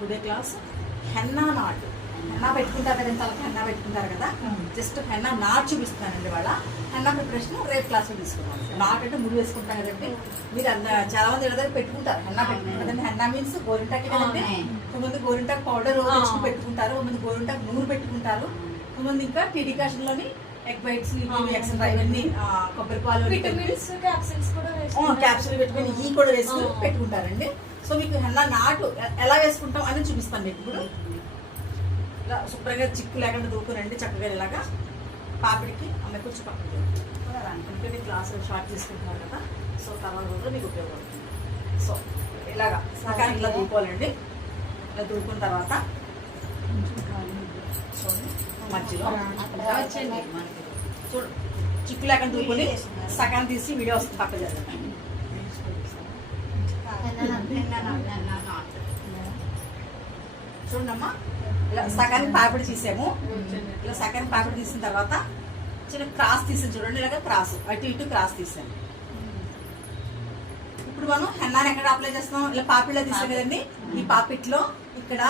Today class henna not. Henna పెట్టుకుంటారు కదా, తలకి హెన్నా పెట్టుకుంటారు కదా, జస్ట్ హెన్నా నాట్ చూపిస్తున్నానండి. వాళ్ళ హెన్నా ప్రిపరేషన్ రేపు క్లాస్లో తీసుకున్నాను. నాట్ అంటే ముడి వేసుకుంటాం కదండి, మీరు చాలా మంది దగ్గర పెట్టుకుంటారు హెన్నా పెట్టుకుంటారు కదండి. హెన్నా మీన్స్ గోరింటాకి కదండి. కొంతమంది గోరింటాకు పౌడర్ తెచ్చుకుని పెట్టుకుంటారు, కొంతమంది గోరింటాకు నూనె పెట్టుకుంటారు, కొంతమంది ఇంకా టీ డికాషన్లోని ఎగ్ వైట్స్ ఎక్స్ట్రా ఇవన్నీ కొబ్బరి పాలు క్యాప్సూల్ పెట్టుకుని ఈ కూడా వేసుకుని పెట్టుకుంటారండి. సో మీకు హెన్నా నాటు ఎలా వేసుకుంటాం అని చూపిస్తాను మీకు. ఇప్పుడు ఇలా శుభ్రంగా చిక్కు లేకుండా దూకునండి చక్కగా ఇలాగా. పాపిడికి అమ్మాయి కొంచెం పక్కన అనుకుంటే క్లాస్ షార్ట్ తీసుకుంటున్నారు కదా, సో తర్వాత రోజు మీకు ఉపయోగపడుతుంది. సో ఇలాగా సగానికి ఇలా దూకోవాలండి. ఇలా దూకున్న తర్వాత చూడండి మధ్యలో చూడు చిక్కు లేకుండా దూకుని సగం తీసి వీడియో వస్తుంది పక్క జరగండి. చూడమ్మా, ఇలా సగానికి పాపిడి తీసాము. ఇలా సగానికి పాపిడి తీసిన తర్వాత చిన్న క్రాస్ తీసాను చూడండి, ఇలాగ క్రాస్ అటు ఇటు క్రాస్ తీసాను. ఇప్పుడు మనం హెన్నాని ఎక్కడ అప్లై చేస్తాం? ఇలా పాపిడిలో తీసాం కదండి, ఈ పాపిట్లో ఇక్కడ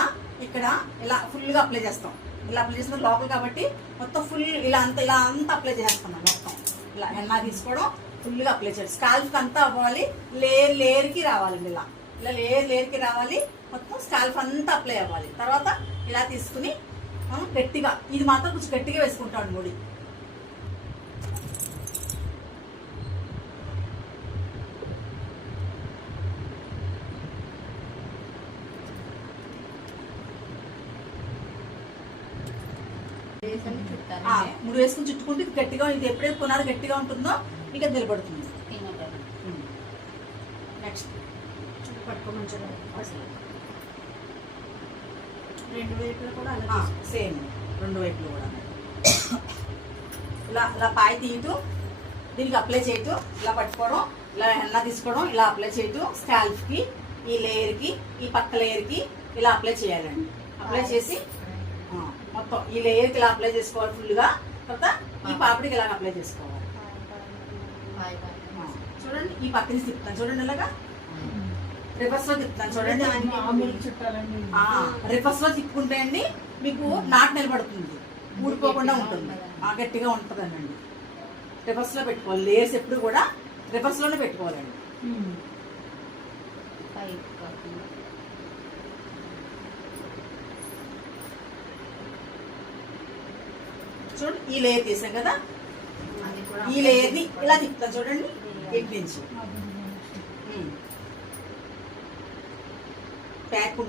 ఇక్కడ ఇలా ఫుల్గా అప్లై చేస్తాం. ఇలా అప్లై చేసిన లోపల కాబట్టి మొత్తం ఫుల్ ఇలా అంతా అప్లై చేస్తాం మొత్తం. ఇలా హెన్నా తీసుకోవడం ఫుల్గా అప్లై చేయడం, స్కాల్ఫ్కి అంతా అవ్వాలి, లేయర్కి రావాలండి. ఇలా ఇలా లేయర్కి రావాలి, మొత్తం స్కాల్ఫ్ అంతా అప్లై అవ్వాలి. తర్వాత ఇలా తీసుకుని మనం గట్టిగా, ఇది మాత్రం కొంచెం గట్టిగా వేసుకుంటాం ముడి. ముడి వేసుకుని చుట్టుకుంటే గట్టిగా, ఇది ఎప్పుడైతే పునాది గట్టిగా ఉంటుందో మీకు అది నిలబడుతుంది. నెక్స్ట్ పట్టుకోమంటారు రెండు వైపులు కూడా అలా సేమ్, రెండు వైపులు కూడా ఇలా ఇలా పాయి తీయటం, దీనికి అప్లై చేయటం, ఇలా పట్టుకోవడం, ఇలా హెన్నా తీసుకోవడం, ఇలా అప్లై చేయటం స్కాల్ఫ్కి, ఈ లేయర్కి, ఈ పక్క లేయర్కి ఇలా అప్లై చేయాలండి. అప్లై చేసి మొత్తం ఈ లేయర్కి ఇలా అప్లై చేసుకోవాలి ఫుల్గా. తర్వాత ఈ పాపిడికి ఇలా అప్లై చేసుకోవాలి. చూడండి ఈ పక్క నుంచి తిప్పుతాను చూడండి, ఇలాగా రివర్స్ లో తిప్పుతాను చూడండి. రివర్స్ లో తిప్పుకుంటే అండి మీకు నాటు నిలబడుతుంది, ఊడిపోకుండా ఉంటుంది, గట్టిగా ఉంటుందండి. రివర్స్ లో పెట్టుకోవాలి, లేయర్స్ ఎప్పుడు కూడా రివర్స్ లోనే పెట్టుకోవాలండి. చూడండి ఈ లేయర్ తీసాం కదా, ఈ లేయర్ని ఇలా తిప్పుతాను చూడండి, ఇటు నుంచి ప్యాక్